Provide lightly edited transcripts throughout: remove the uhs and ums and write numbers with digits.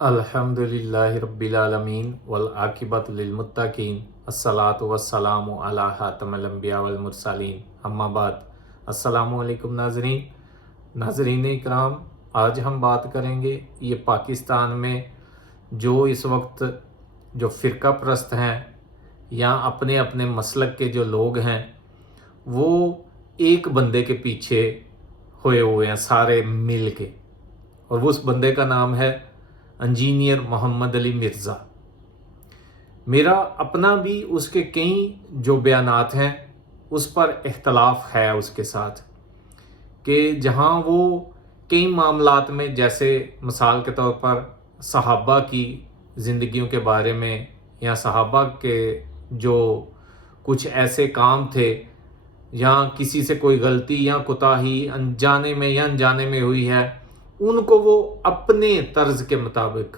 الحمدللہ رب العالمین والعاقبۃ للمتقین الصلاۃ والسلام علی خاتم الانبیاء والمرسلین اما بعد۔ السلام علیکم ناظرین اکرام، آج ہم بات کریں گے یہ پاکستان میں جو اس وقت جو فرقہ پرست ہیں یا اپنے اپنے مسلک کے جو لوگ ہیں وہ ایک بندے کے پیچھے ہوئے ہیں سارے مل کے، اور اس بندے کا نام ہے انجینئر محمد علی مرزا۔ میرا اپنا بھی اس کے کئی جو بیانات ہیں اس پر اختلاف ہے اس کے ساتھ، کہ جہاں وہ کئی معاملات میں، جیسے مثال کے طور پر صحابہ کی زندگیوں کے بارے میں یا صحابہ کے جو کچھ ایسے کام تھے یا کسی سے کوئی غلطی یا کوتاہی انجانے میں یا انجانے میں ہوئی ہے، ان کو وہ اپنے طرز کے مطابق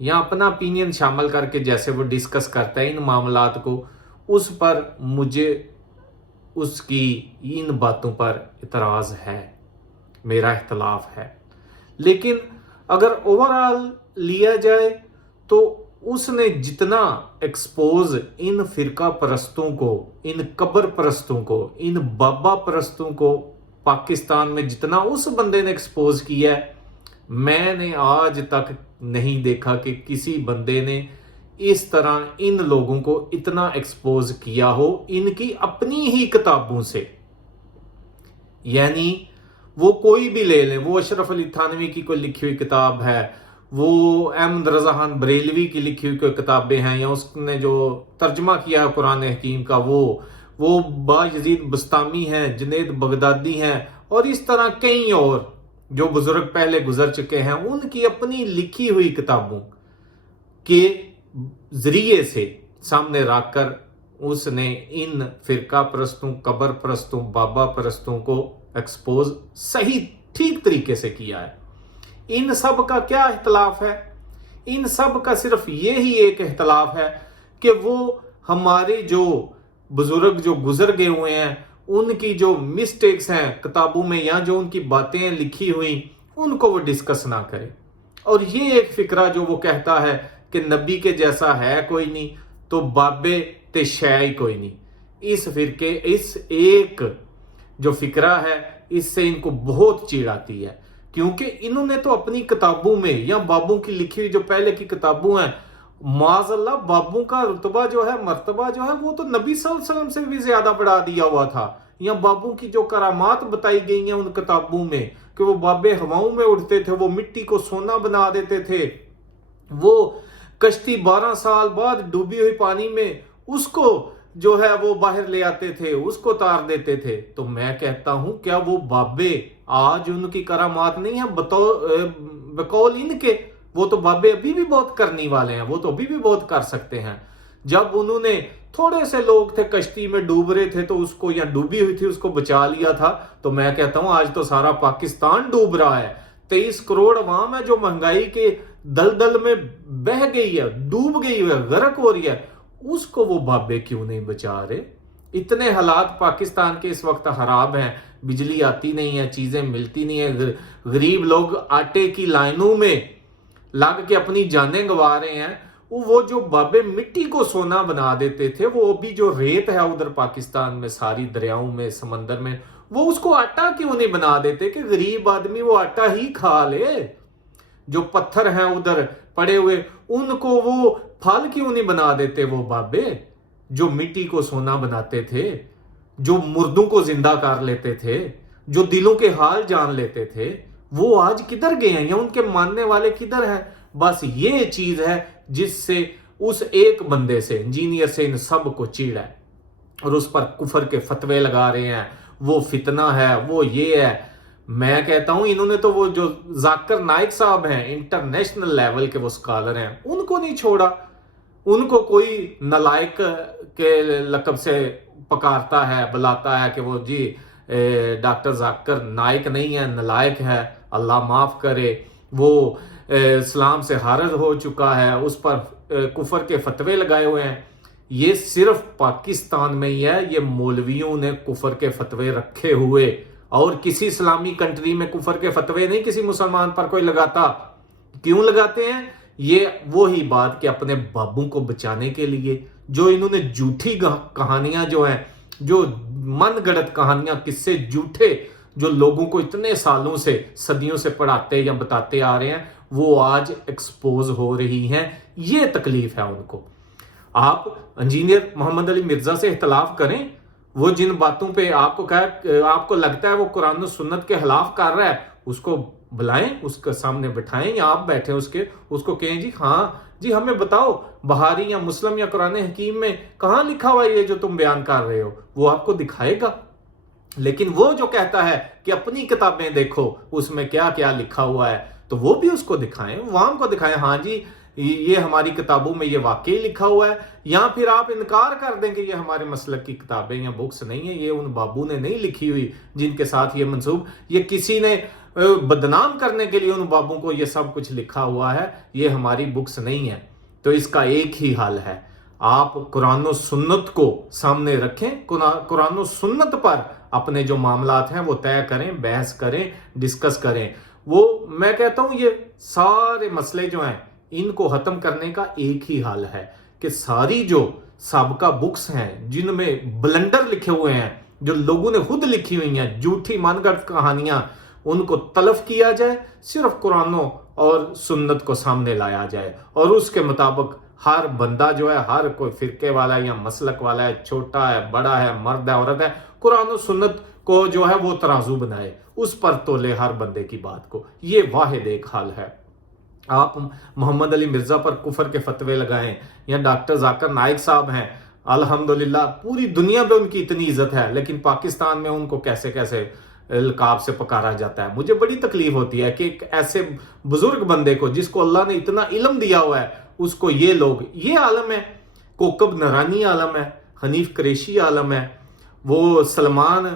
یا اپنا اپینین شامل کر کے جیسے وہ ڈسکس کرتا ہے ان معاملات کو، اس پر مجھے اس کی ان باتوں پر اعتراض ہے، میرا اختلاف ہے۔ لیکن اگر اوورآل لیا جائے تو اس نے جتنا ایکسپوز ان فرقہ پرستوں کو، ان قبر پرستوں کو، ان بابا پرستوں کو پاکستان میں جتنا اس بندے نے ایکسپوز کیا ہے، میں نے آج تک نہیں دیکھا کہ کسی بندے نے اس طرح ان لوگوں کو اتنا ایکسپوز کیا ہو ان کی اپنی ہی کتابوں سے۔ یعنی وہ کوئی بھی لے لیں، وہ اشرف علی تھانوی کی کوئی لکھی ہوئی کتاب ہے، وہ احمد رضا خان بریلوی کی لکھی ہوئی کوئی کتابیں ہیں، یا اس نے جو ترجمہ کیا ہے قرآن حکیم کا وہ بایزید بستامی ہیں، جنید بغدادی ہیں، اور اس طرح کئی اور جو بزرگ پہلے گزر چکے ہیں، ان کی اپنی لکھی ہوئی کتابوں کے ذریعے سے سامنے رکھ کر اس نے ان فرقہ پرستوں، قبر پرستوں، بابا پرستوں کو ایکسپوز صحیح ٹھیک طریقے سے کیا ہے۔ ان سب کا کیا اختلاف ہے؟ ان سب کا صرف یہی ایک اختلاف ہے کہ وہ ہمارے جو بزرگ جو گزر گئے ہوئے ہیں ان کی جو مسٹیکس ہیں کتابوں میں یا جو ان کی باتیں لکھی ہوئی ان کو وہ ڈسکس نہ کرے۔ اور یہ ایک فکرہ جو وہ کہتا ہے کہ نبی کے جیسا ہے کوئی نہیں تو بابے تے شے کوئی نہیں، اس فرقے، اس ایک جو فکرہ ہے، اس سے ان کو بہت چیڑ آتی ہے، کیونکہ انہوں نے تو اپنی کتابوں میں یا بابوں کی لکھی ہوئی جو پہلے کی کتابوں ہیں، معاذ اللہ بابوں کا رتبہ جو ہے، مرتبہ جو ہے، وہ تو نبی صلی اللہ علیہ وسلم سے بھی زیادہ بڑھا دیا ہوا تھا۔ یا بابوں کی جو کرامات بتائی گئی ہیں ان کتابوں میں کہ وہ بابے ہواؤں میں اڑتے تھے، وہ مٹی کو سونا بنا دیتے تھے، وہ کشتی 12 سال بعد ڈوبی ہوئی پانی میں اس کو جو ہے وہ باہر لے آتے تھے، اس کو تار دیتے تھے۔ تو میں کہتا ہوں کیا وہ بابے آج ان کی کرامات نہیں ہیں بقول ان کے؟ وہ تو بابے ابھی بھی بہت کرنے والے ہیں، وہ تو ابھی بھی بہت کر سکتے ہیں۔ جب انہوں نے تھوڑے سے لوگ تھے کشتی میں ڈوب رہے تھے تو اس کو، یا ڈوبی ہوئی تھی اس کو بچا لیا تھا، تو میں کہتا ہوں آج تو سارا پاکستان ڈوب رہا ہے، 23 کروڑ عوام ہے جو مہنگائی کے دلدل میں بہہ گئی ہے، ڈوب گئی ہے، غرق ہو رہی ہے، اس کو وہ بابے کیوں نہیں بچا رہے؟ اتنے حالات پاکستان کے اس وقت خراب ہیں، بجلی آتی نہیں ہے، چیزیں ملتی نہیں ہیں، غریب لوگ آٹے کی لائنوں میں لگ کے اپنی جانیں گنوا رہے ہیں۔ وہ جو بابے مٹی کو سونا بنا دیتے تھے، وہ ابھی جو ریت ہے ادھر پاکستان میں ساری دریاؤں میں، سمندر میں، وہ اس کو آٹا کیوں نہیں بنا دیتے کہ غریب آدمی وہ آٹا ہی کھا لے؟ جو پتھر ہیں ادھر پڑے ہوئے ان کو وہ پھل کیوں نہیں بنا دیتے؟ وہ بابے جو مٹی کو سونا بناتے تھے، جو مردوں کو زندہ کر لیتے تھے، جو دلوں کے حال جان لیتے تھے، وہ آج کدھر گئے ہیں یا ان کے ماننے والے کدھر ہیں؟ بس یہ چیز ہے جس سے اس ایک بندے سے، انجینئر سے، ان سب کو چیڑ ہے، اور اس پر کفر کے فتوے لگا رہے ہیں، وہ فتنہ ہے، وہ یہ ہے۔ میں کہتا ہوں انہوں نے تو وہ جو ذاکر نائک صاحب ہیں، انٹرنیشنل لیول کے وہ سکالر ہیں، ان کو نہیں چھوڑا۔ ان کو کوئی نالائق کے لقب سے پکارتا ہے، بلاتا ہے کہ وہ جی ڈاکٹر ذاکر نائک نہیں ہے، نالائق ہے، اللہ معاف کرے، وہ اسلام سے خارج ہو چکا ہے، اس پر کفر کے فتوے لگائے ہوئے ہیں۔ یہ صرف پاکستان میں ہی ہے، یہ مولویوں نے کفر کے فتوے رکھے ہوئے، اور کسی اسلامی کنٹری میں کفر کے فتوے نہیں کسی مسلمان پر کوئی لگاتا۔ کیوں لگاتے ہیں؟ یہ وہی بات کہ اپنے بابوں کو بچانے کے لیے جو انہوں نے جھوٹی کہانیاں جو ہیں، جو من گڑت کہانیاں، قصے جھوٹے جو لوگوں کو اتنے سالوں سے، صدیوں سے پڑھاتے یا بتاتے آ رہے ہیں، وہ آج ایکسپوز ہو رہی ہیں. یہ تکلیف ہے ان کو. آپ انجینئر محمد علی مرزا سے اختلاف کریں، وہ جن باتوں پہ آپ کو لگتا ہے وہ قرآن و سنت کے خلاف کر رہا ہے، اس کو بلائیں، اس کے سامنے بٹھائیں، یا آپ بیٹھیں اس کو کہیں جی ہاں جی ہمیں بتاؤ بہاری یا مسلم یا قرآن حکیم میں کہاں لکھا ہوا یہ جو تم بیان کر رہے ہو، وہ آپ کو دکھائے گا. لیکن وہ جو کہتا ہے کہ اپنی کتابیں دیکھو اس میں کیا کیا لکھا ہوا ہے، تو وہ بھی اس کو دکھائیں، عوام کو دکھائیں، ہاں جی یہ ہماری کتابوں میں یہ واقعی لکھا ہوا ہے. یا پھر آپ انکار کر دیں کہ یہ ہمارے مسلک کی کتابیں یا بکس نہیں ہیں، یہ ان بابوں نے نہیں لکھی ہوئی جن کے ساتھ یہ منسوب، یہ کسی نے بدنام کرنے کے لیے ان بابوں کو یہ سب کچھ لکھا ہوا ہے، یہ ہماری بکس نہیں ہے. تو اس کا ایک ہی حل ہے، آپ قرآن و سنت کو سامنے رکھیں، قرآن و سنت پر اپنے جو معاملات ہیں وہ طے کریں، بحث کریں، ڈسکس کریں. وہ میں کہتا ہوں یہ سارے مسئلے جو ہیں ان کو ختم کرنے کا ایک ہی حل ہے کہ ساری جو سابقہ بکس ہیں جن میں بلنڈر لکھے ہوئے ہیں، جو لوگوں نے خود لکھی ہوئی ہیں، جھوٹی من گڑت کہانیاں، ان کو تلف کیا جائے، صرف قرآن اور سنت کو سامنے لایا جائے، اور اس کے مطابق ہر بندہ جو ہے، ہر کوئی فرقے والا ہے یا مسلک والا ہے، چھوٹا ہے، بڑا ہے، مرد ہے، عورت ہے، قرآن و سنت کو جو ہے وہ ترازو بنائے، اس پر تولے ہر بندے کی بات کو. یہ واحد ایک حل ہے. آپ محمد علی مرزا پر کفر کے فتوے لگائیں، یا ڈاکٹر ذاکر نائک صاحب ہیں، الحمدللہ پوری دنیا میں ان کی اتنی عزت ہے، لیکن پاکستان میں ان کو کیسے کیسے القاب سے پکارا جاتا ہے. مجھے بڑی تکلیف ہوتی ہے کہ ایک ایسے بزرگ بندے کو جس کو اللہ نے اتنا علم دیا ہوا ہے، اس کو یہ لوگ، یہ عالم ہے، کوکب نرانی عالم ہے، حنیف قریشی عالم ہے، وہ سلمان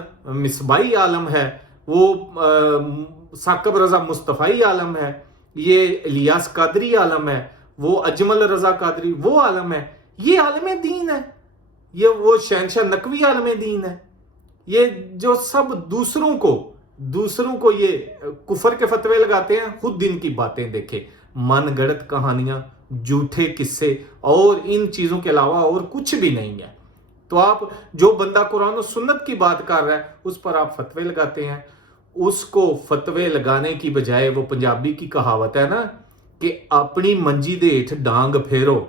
مصباحی عالم ہے، وہ ثاقب رضا مصطفی عالم ہے، یہ الیاس قادری عالم ہے، وہ اجمل رضا قادری وہ عالم ہے. یہ عالم دین ہے، یہ وہ شہنشاہ نقوی عالم دین ہے. یہ جو سب دوسروں کو یہ کفر کے فتوے لگاتے ہیں، خود دین کی باتیں دیکھیں، من گڑت کہانیاں، جھوٹے قصے، اور ان چیزوں کے علاوہ اور کچھ بھی نہیں ہے. تو آپ جو بندہ قرآن و سنت کی بات کر رہا ہے اس پر آپ فتوے لگاتے ہیں. اس کو فتوے لگانے کی بجائے، وہ پنجابی کی کہاوت ہے نا کہ اپنی منجی دے ہیٹھ ڈانگ پھیرو،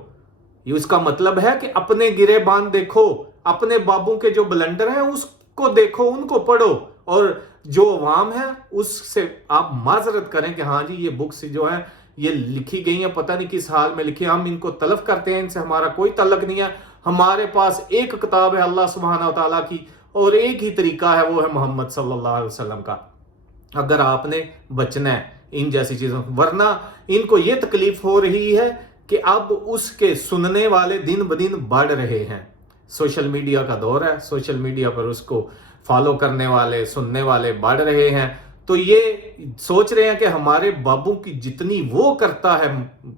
یہ اس کا مطلب ہے کہ اپنے گرے بان دیکھو، اپنے بابوں کے جو بلنڈر ہیں اس کو دیکھو، ان کو پڑھو، اور جو عوام ہے اس سے آپ معذرت کریں کہ ہاں جی یہ بکس جو ہیں یہ لکھی گئی ہیں، پتہ نہیں کس حال میں لکھی، ہم ان کو تلف کرتے ہیں، ان سے ہمارا کوئی تعلق نہیں ہے. ہمارے پاس ایک کتاب ہے اللہ سبحانہ و تعالیٰ کی، اور ایک ہی طریقہ ہے، وہ ہے محمد صلی اللہ علیہ وسلم کا. اگر آپ نے بچنا ہے ان جیسی چیزوں، ورنہ ان کو یہ تکلیف ہو رہی ہے کہ اب اس کے سننے والے دن بدن بڑھ رہے ہیں. سوشل میڈیا کا دور ہے، سوشل میڈیا پر اس کو فالو کرنے والے، سننے والے بڑھ رہے ہیں. تو یہ سوچ رہے ہیں کہ ہمارے بابوں کی جتنی وہ کرتا ہے،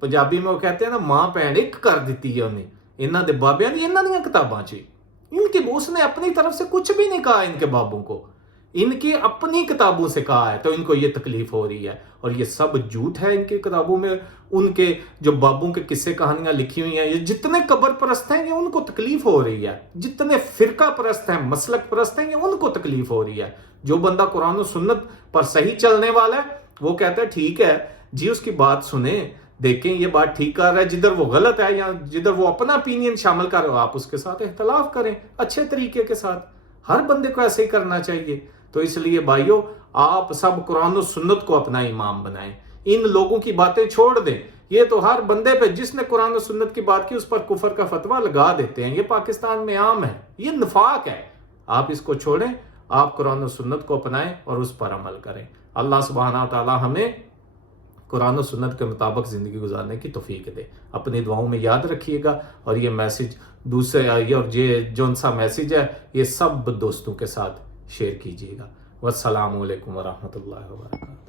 پنجابی میں وہ کہتے ہیں نا ماں بہن ایک کر دیتی ہے انہیں، انہاں دے بابیاں دی انہاں دیاں کتاباں چ، ان کے اس نے اپنی طرف سے کچھ بھی نہیں کہا ان کے بابوں کو، ان کی اپنی کتابوں سے کہا ہے. تو ان کو یہ تکلیف ہو رہی ہے، اور یہ سب جھوٹ ہے ان کی کتابوں میں. ان کے جو بابوں کے قصے کہانیاں لکھی ہوئی ہیں، یہ جتنے قبر پرست ہیں یہ ان کو تکلیف ہو رہی ہے، جتنے فرقہ پرست ہیں، مسلک پرست ہیں، یہ ان کو تکلیف ہو رہی ہے. جو بندہ قرآن و سنت پر صحیح چلنے والا ہے وہ کہتا ہے ٹھیک ہے جی، اس کی بات سنیں، دیکھیں یہ بات ٹھیک کر رہا ہے، جدھر وہ غلط ہے یا جدھر وہ اپنا opinion شامل کر رہا ہو آپ اس کے ساتھ اختلاف کریں اچھے طریقے کے ساتھ. ہر بندے کو ایسے ہی کرنا چاہیے. تو اس لیے بھائیو، آپ سب قرآن و سنت کو اپنا امام بنائیں، ان لوگوں کی باتیں چھوڑ دیں. یہ تو ہر بندے پہ جس نے قرآن و سنت کی بات کی اس پر کفر کا فتویٰ لگا دیتے ہیں. یہ پاکستان میں عام ہے، یہ نفاق ہے. آپ اس کو چھوڑیں، آپ قرآن و سنت کو اپنائیں اور اس پر عمل کریں. اللہ سبحانہ وتعالی ہمیں قرآن و سنت کے مطابق زندگی گزارنے کی توفیق دے. اپنی دعاؤں میں یاد رکھیے گا، اور یہ میسج دوسرے آئیے، اور یہ جون سا میسج ہے یہ سب دوستوں کے ساتھ شیئر کیجیے گا. والسلام علیکم ورحمۃ اللہ وبرکاتہ.